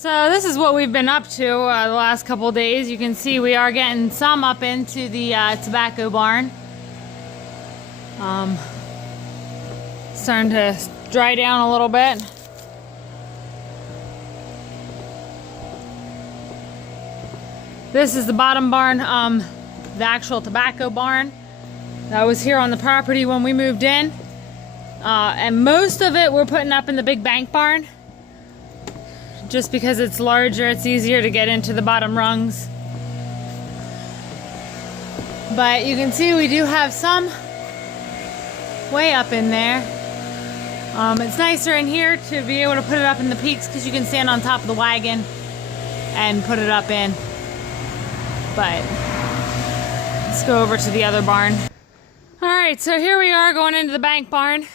So this is what we've been up to the last couple of days. You can see we are getting some up into the tobacco barn. Starting to dry down a little bit. This is the bottom barn, the actual tobacco barn that was here on the property when we moved in. And most of it we're putting up in the big bank barn. Just because it's larger, it's easier to get into the bottom rungs. But you can see we do have some way up in there. It's nicer in here to be able to put it up in the peaks because you can stand on top of the wagon and put it up in. But let's go over to the other barn. All right, so here we are going into the bank barn.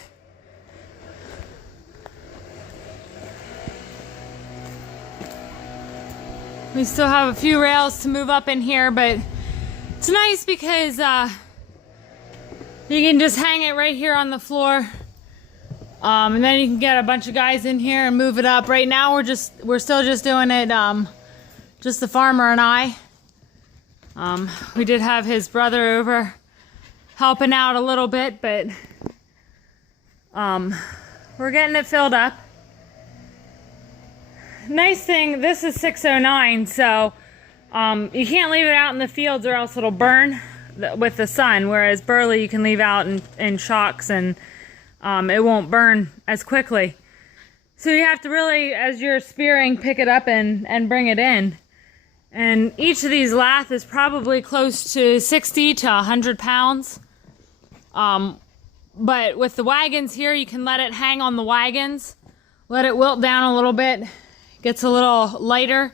We still have a few rails to move up in here, but it's nice because you can just hang it right here on the floor. And then you can get a bunch of guys in here and move it up. Right now we're still just doing it, just the farmer and I. We did have his brother over helping out a little bit, but we're getting it filled up. Nice thing, this is 609, so you can't leave it out in the fields or else it'll burn with the sun, whereas Burley you can leave out in shocks and it won't burn as quickly. So you have to really, as you're spearing, pick it up and bring it in. And each of these lath is probably close to 60 to 100 pounds. But with the wagons here, you can let it hang on the wagons, let it wilt down a little bit. Gets a little lighter,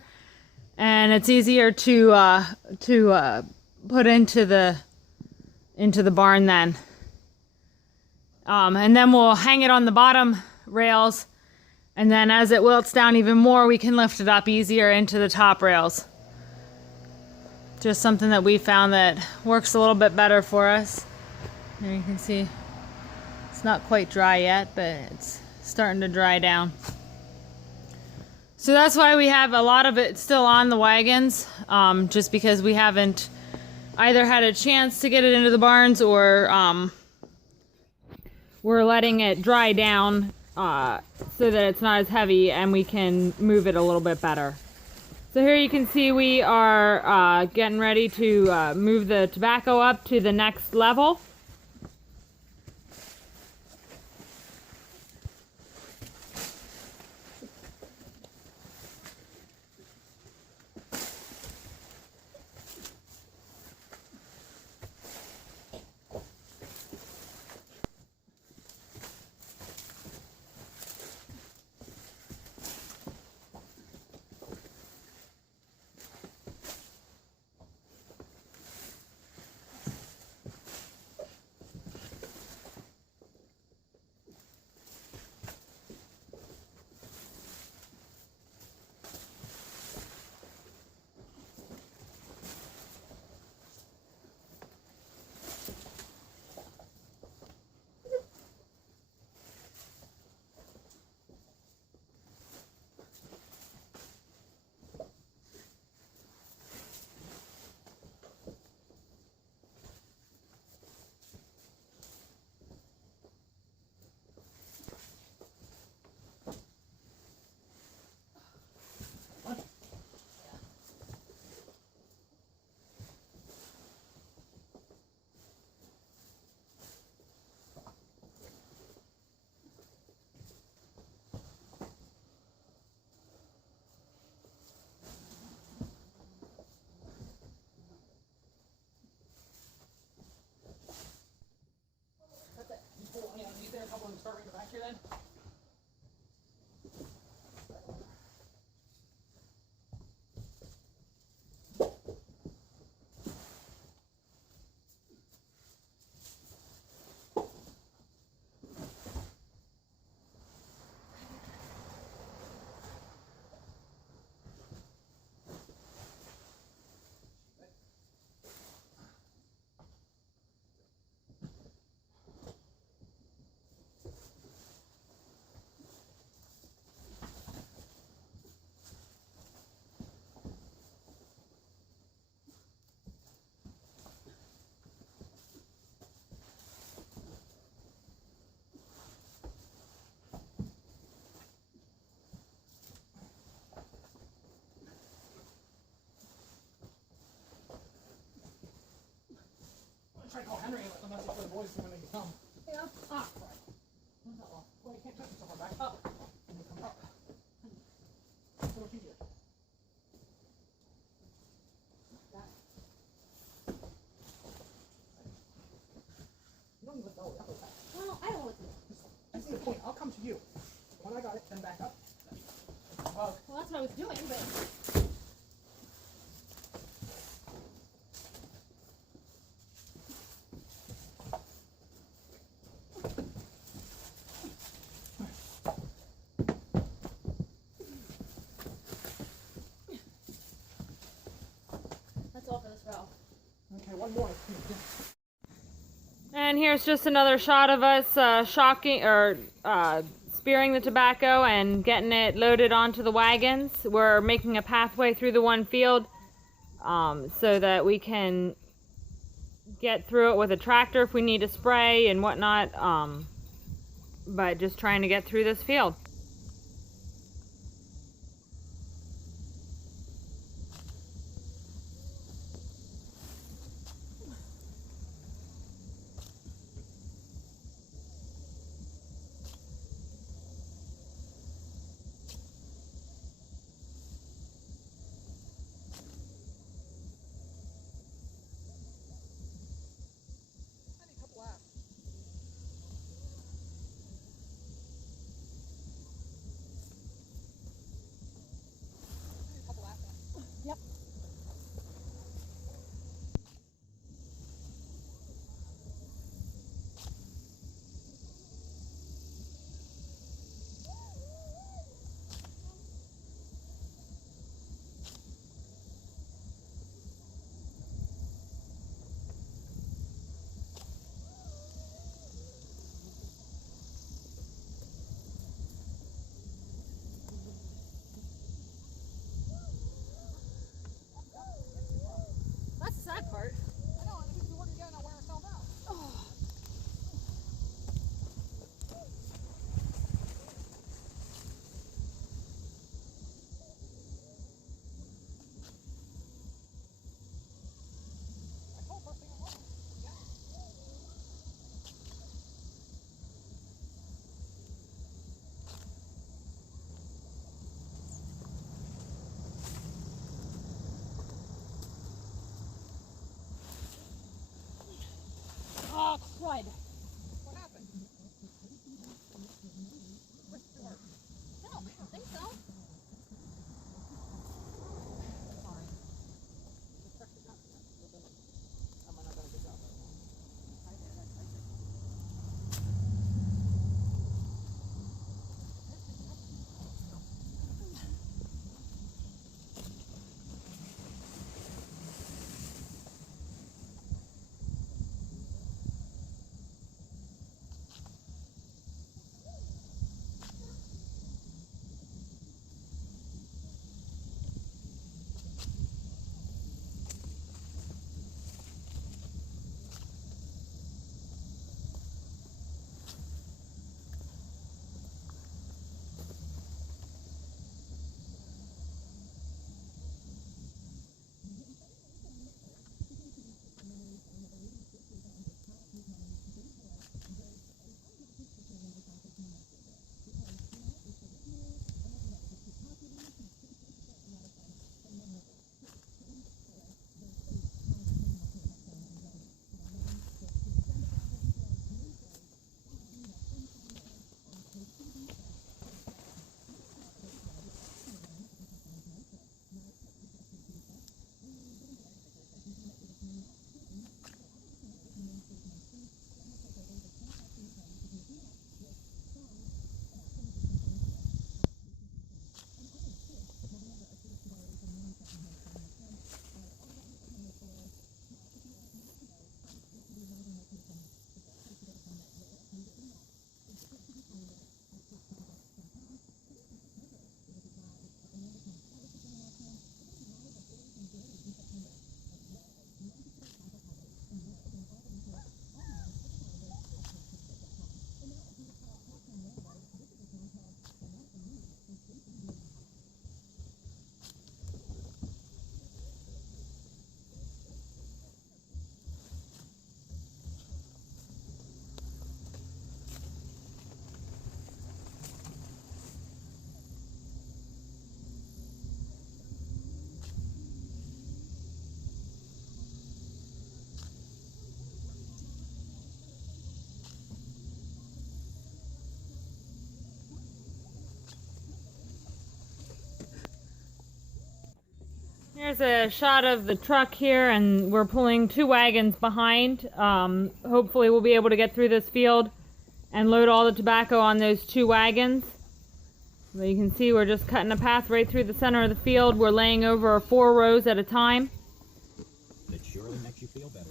and it's easier to put into the barn then. And then we'll hang it on the bottom rails, and then as it wilts down even more, we can lift it up easier into the top rails. Just something that we found that works a little bit better for us. There you can see it's not quite dry yet, but it's starting to dry down. So that's why we have a lot of it still on the wagons, just because we haven't either had a chance to get it into the barns or we're letting it dry down so that it's not as heavy and we can move it a little bit better. So here you can see we are getting ready to move the tobacco up to the next level. try to call Henry and let him know for the boys when they come. Yeah. Ah, right. Well, you can't touch it so far back. Up. And they come up. So what you do? That. You don't even know that goes back. Well, I don't know what to do. I see the point. I'll come to you. When I got it, then back up. Well, that's what I was doing, but... That's all for this row. Okay, one more. And here's just another shot of us spearing the tobacco and getting it loaded onto the wagons. We're making a pathway through the one field so that we can get through it with a tractor if we need to spray and whatnot, but just trying to get through this field. Here's a shot of the truck here, and we're pulling 2 wagons behind. Hopefully we'll be able to get through this field and load all the tobacco on those 2 wagons. But you can see we're just cutting a path right through the center of the field. We're laying over 4 rows at a time. It surely makes you feel better.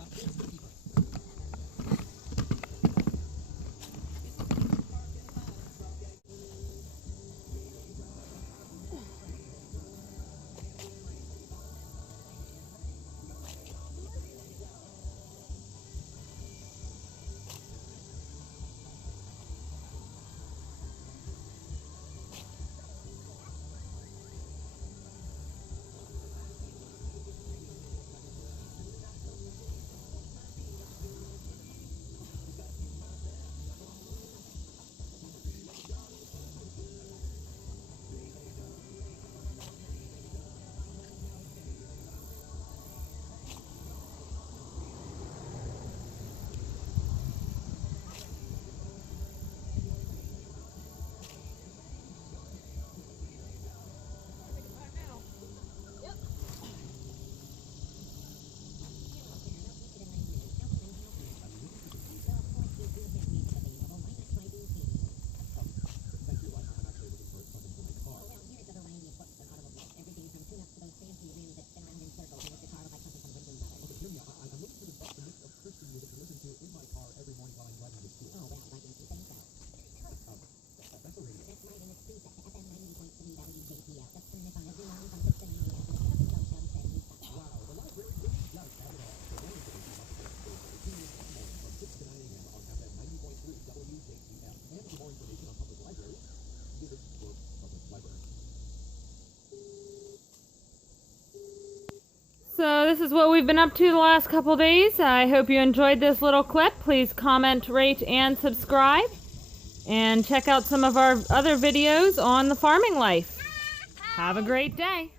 So this is what we've been up to the last couple days. I hope you enjoyed this little clip. Please comment, rate, and subscribe. And check out some of our other videos on the farming life. Have a great day.